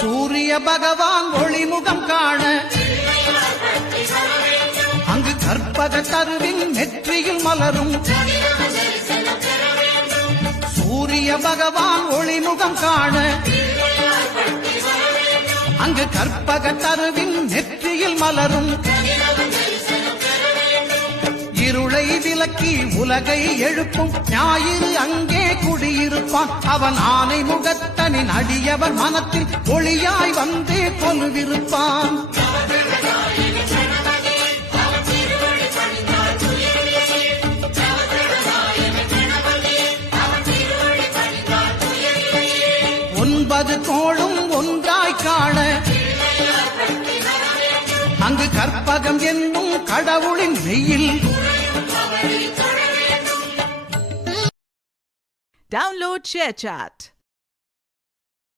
சூரிய பகவான் ஒளிமுகம் காண அங்கு கற்பக தருவின் நெற்றியில் மலரும் சூரிய பகவான் ஒளிமுகம் காண அங்கு கற்பக தருவின் நெற்றியில் மலரும் இருளை விலக்கி உலகை எழுப்பும் ஞாயிறு அங்கே குடியிருப்பான் அவன் ஆனை முகத்தனின் அடியவர் மனத்தில் ஒளியாய் வந்தே கொலுவிருப்பான் ஒன்பது கோளும் ஒன்றாய் காண அங்கு கற்பகம் என்னும் கடவுளின் வெயில். Download ShareChat.